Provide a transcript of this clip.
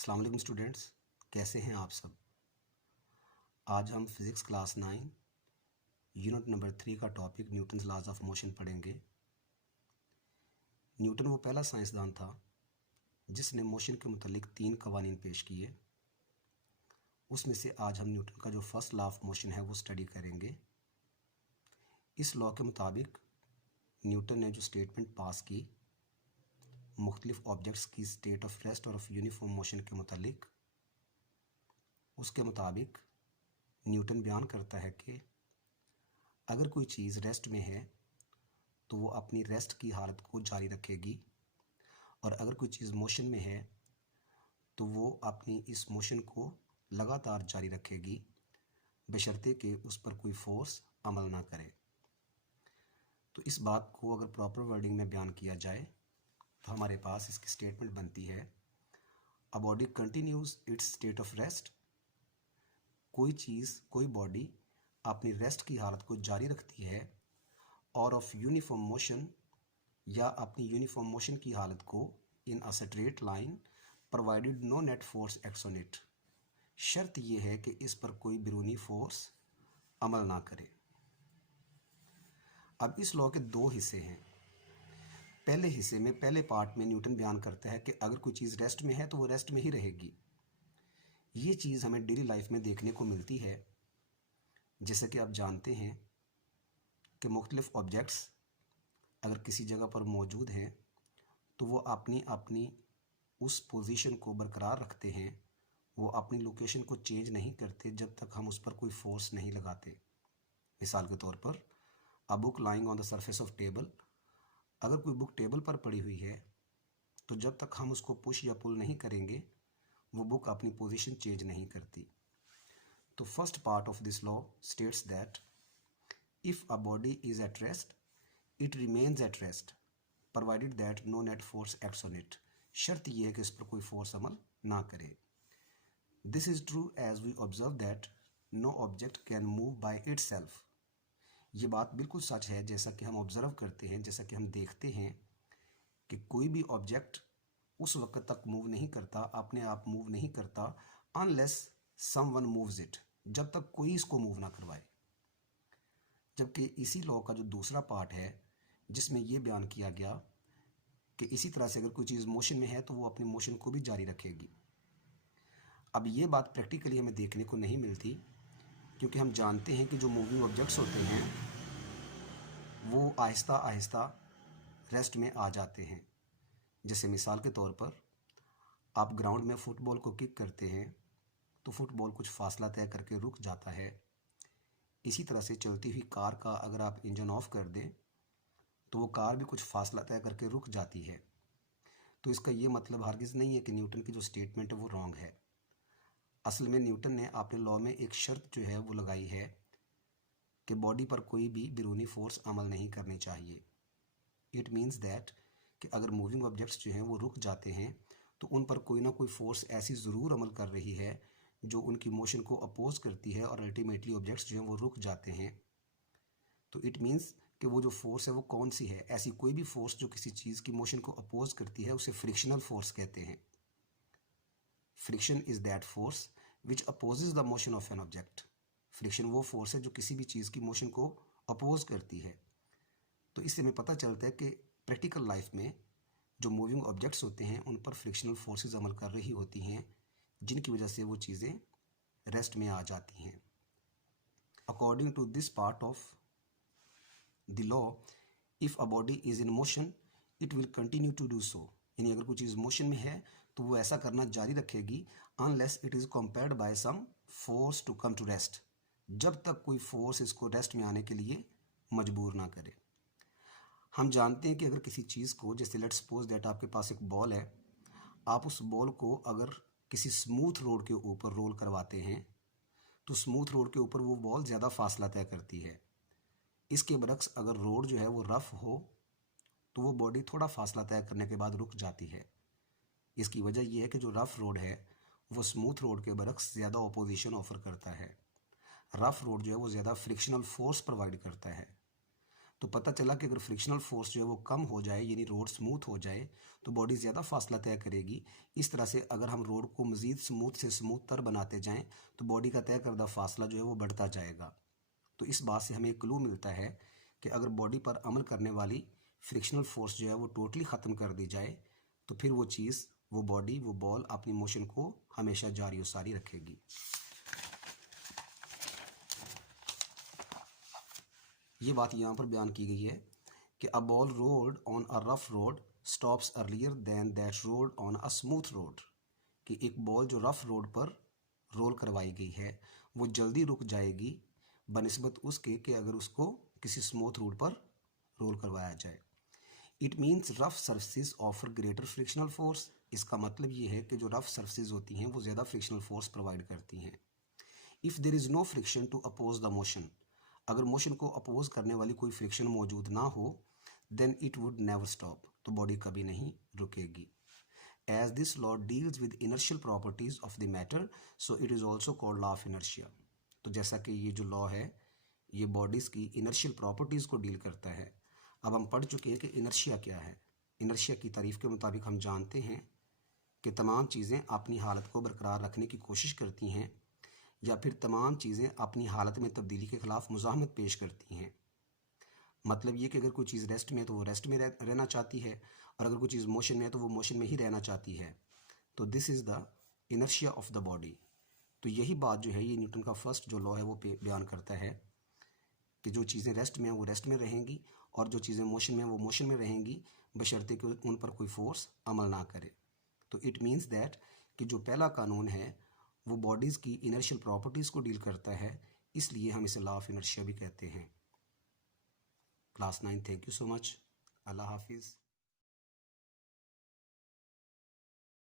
अस्सलाम वालेकुम स्टूडेंट्स, कैसे हैं आप सब। आज हम फिज़िक्स क्लास 9 यूनिट नंबर 3 का topic Newton's laws of motion पढ़ेंगे। न्यूटन वो पहला साइंसदान था जिसने मोशन के मुतालिक 3 कवानीन पेश किए। उसमें से आज हम न्यूटन का जो फर्स्ट लॉ ऑफ मोशन है वो स्टडी करेंगे। इस लॉ के मुताबिक न्यूटन ने जो स्टेटमेंट पास की मुख्तलिफ ऑब्जेक्ट्स की स्टेट ऑफ रेस्ट और ऑफ यूनिफॉर्म मोशन के मुतालिक, उसके मुताबिक न्यूटन बयान करता है कि अगर कोई चीज़ रेस्ट में है तो वो अपनी रेस्ट की हालत को जारी रखेगी, और अगर कोई चीज़ मोशन में है तो वो अपनी इस मोशन को लगातार जारी रखेगी बशर्ते कि उस पर कोई फोर्स अमल ना करे। तो इस बात को अगर प्रॉपर वर्डिंग में बयान किया जाए तो हमारे पास इसकी स्टेटमेंट बनती है, a body continues it's state of rest. कोई चीज़, कोई बॉडी अपनी रेस्ट की हालत को जारी रखती है और ऑफ यूनिफॉर्म मोशन, या अपनी यूनिफॉर्म मोशन की हालत को in a straight line provided no net force acts on it. शर्त यह है कि इस पर कोई बैरूनी फोर्स अमल ना करे। अब इस लॉ के दो हिस्से हैं। पहले हिस्से में, पहले पार्ट में न्यूटन बयान करता है कि अगर कोई चीज़ रेस्ट में है तो वो रेस्ट में ही रहेगी। ये चीज़ हमें डेली लाइफ में देखने को मिलती है। जैसे कि आप जानते हैं कि मुख्तलिफ ऑब्जेक्ट्स अगर किसी जगह पर मौजूद हैं तो वो अपनी अपनी उस पोजीशन को बरकरार रखते हैं, वो अपनी लोकेशन को चेंज नहीं करते जब तक हम उस पर कोई फोर्स नहीं लगाते। मिसाल के तौर पर, a book lying on the surface of table, अगर कोई बुक टेबल पर पड़ी हुई है तो जब तक हम उसको पुश या पुल नहीं करेंगे वो बुक अपनी पोजीशन चेंज नहीं करती। तो first part of this law states that if a body is at rest it remains at rest provided that no net force acts on it. शर्त यह है कि इस पर कोई फोर्स अमल ना करे। This is true as we observe that no object can move by itself. ये बात बिल्कुल सच है, जैसा कि हम ऑब्जर्व करते हैं, जैसा कि हम देखते हैं कि कोई भी ऑब्जेक्ट उस वक्त तक मूव नहीं करता, अपने आप मूव नहीं करता, अनलेस समवन मूव्स इट, जब तक कोई इसको मूव ना करवाए। जबकि इसी लॉ का जो दूसरा पार्ट है जिसमें यह बयान किया गया कि इसी तरह से अगर कोई चीज़ मोशन में है तो वो अपनी मोशन को भी जारी रखेगी। अब ये बात प्रैक्टिकली हमें देखने को नहीं मिलती, क्योंकि हम जानते हैं कि जो मूविंग ऑब्जेक्ट्स होते हैं वो आहिस्ता आहिस्ता रेस्ट में आ जाते हैं। जैसे मिसाल के तौर पर, आप ग्राउंड में फ़ुटबॉल को किक करते हैं तो फुटबॉल कुछ फासला तय करके रुक जाता है। इसी तरह से चलती हुई कार का अगर आप इंजन ऑफ कर दें तो वो कार भी कुछ फासला तय करके रुक जाती है। तो इसका ये मतलब हरगिज़ नहीं है कि न्यूटन की जो स्टेटमेंट है वो रॉन्ग है। असल में न्यूटन ने अपने लॉ में एक शर्त जो है वो लगाई है कि बॉडी पर कोई भी बैरूनी फोर्स अमल नहीं करनी चाहिए। इट मीन्स दैट कि अगर मूविंग ऑब्जेक्ट्स जो हैं वो रुक जाते हैं तो उन पर कोई ना कोई फोर्स ऐसी ज़रूर अमल कर रही है जो उनकी मोशन को अपोज करती है, और अल्टीमेटली ऑब्जेक्ट्स जो हैं वो रुक जाते हैं। तो इट मीन्स कि वो जो फोर्स है वो कौन सी है। ऐसी कोई भी फोर्स जो किसी चीज़ की मोशन को अपोज करती है उसे फ्रिक्शनल फोर्स कहते हैं। Friction is that force which opposes the motion of an object. Friction वो फोर्स है जो किसी भी चीज़ की मोशन को अपोज करती है। तो इससे हमें पता चलता है कि प्रैक्टिकल लाइफ में जो मूविंग ऑब्जेक्ट्स होते हैं उन पर फ्रिक्शनल फोर्सेस अमल कर रही होती हैं, जिनकी वजह से वो चीज़ें रेस्ट में आ जाती हैं। According to this part of the law, if a body is in motion it will continue to do so. यानी अगर कोई चीज़ मोशन में है तो वो ऐसा करना जारी रखेगी unless it is compelled by some force to come to rest, जब तक कोई फोर्स इसको रेस्ट में आने के लिए मजबूर ना करे। हम जानते हैं कि अगर किसी चीज़ को, जैसे लेट्स सपोज दैट आपके पास एक बॉल है, आप उस बॉल को अगर किसी स्मूथ रोड के ऊपर रोल करवाते हैं तो स्मूथ रोड के ऊपर वो बॉल ज़्यादा फासला तय करती है। इसके बरक्स अगर रोड जो है वो रफ़ हो तो वो बॉडी थोड़ा फासला तय करने के बाद रुक जाती है। इसकी वजह यह है कि जो रफ़ रोड है वो स्मूथ रोड के बरक्स ज़्यादा ऑपोजिशन ऑफर करता है। रफ़ रोड जो है वो ज़्यादा फ्रिक्शनल फोर्स प्रोवाइड करता है। तो पता चला कि अगर फ्रिक्शनल फोर्स जो है वो कम हो जाए, यानी रोड स्मूथ हो जाए, तो बॉडी ज़्यादा फासला तय करेगी। इस तरह से अगर हम रोड को मज़ीद स्मूथ से स्मूथ तर बनाते जाएं तो बॉडी का तय करदा फासला जो है वो बढ़ता जाएगा। तो इस बात से हमें एक क्लू मिलता है कि अगर बॉडी पर अमल करने वाली फ्रिक्शनल फोर्स जो है वो टोटली ख़त्म कर दी जाए तो फिर वो चीज़, वो बॉडी, वो बॉल अपनी मोशन को हमेशा जारी और सारी रखेगी। ये बात यहाँ पर बयान की गई है कि a ball rolled on a rough road stops earlier than that road on a smooth road, कि एक बॉल जो रफ रोड पर रोल करवाई गई है वो जल्दी रुक जाएगी बनिस्बत उसके कि अगर उसको किसी स्मूथ रोड पर रोल करवाया जाए। It means rough surfaces offer greater frictional force. इसका मतलब ये है कि जो रफ सर्फेसिस होती हैं वो ज़्यादा फ्रिक्शनल फोर्स प्रोवाइड करती हैं। If there is no friction to oppose the motion, अगर मोशन को अपोज करने वाली कोई फ्रिक्शन मौजूद ना हो, then it would never stop, तो बॉडी कभी नहीं रुकेगी। As this law deals with inertial properties of the matter, so it is also called law of inertia. तो जैसा कि ये जो लॉ है ये बॉडीज़ की इनर्शियल प्रॉपर्टीज़ को डील करता है। अब हम पढ़ चुके हैं कि इनर्शिया क्या है। इनर्शिया की तारीफ़ के मुताबिक हम जानते हैं कि तमाम चीज़ें अपनी हालत को बरकरार रखने की कोशिश करती हैं या फिर तमाम चीज़ें अपनी हालत में तब्दीली के ख़िलाफ़ मुज़ाहमत पेश करती हैं। मतलब ये कि अगर कोई चीज़ रेस्ट में है तो वो रेस्ट में रहना चाहती है, और अगर कोई चीज़ मोशन में है तो वो मोशन में ही रहना चाहती है। तो this is the inertia of the body. तो यही बात जो है ये न्यूटन का फर्स्ट जो लॉ है वो बयान करता है कि जो चीज़ें रेस्ट में हैं वो रेस्ट में रहेंगी और जो चीज़ें मोशन में हैं वो मोशन में रहेंगी, बशर्ते कि उन पर कोई फोर्स अमल ना करे। तो इट मीन्स दैट कि जो पहला कानून है वो बॉडीज़ की इनर्शियल प्रॉपर्टीज़ को डील करता है, इसलिए हम इसे लॉ ऑफ इनर्शिया भी कहते हैं। Class 9, thank you so much. अल्लाह हाफिज़।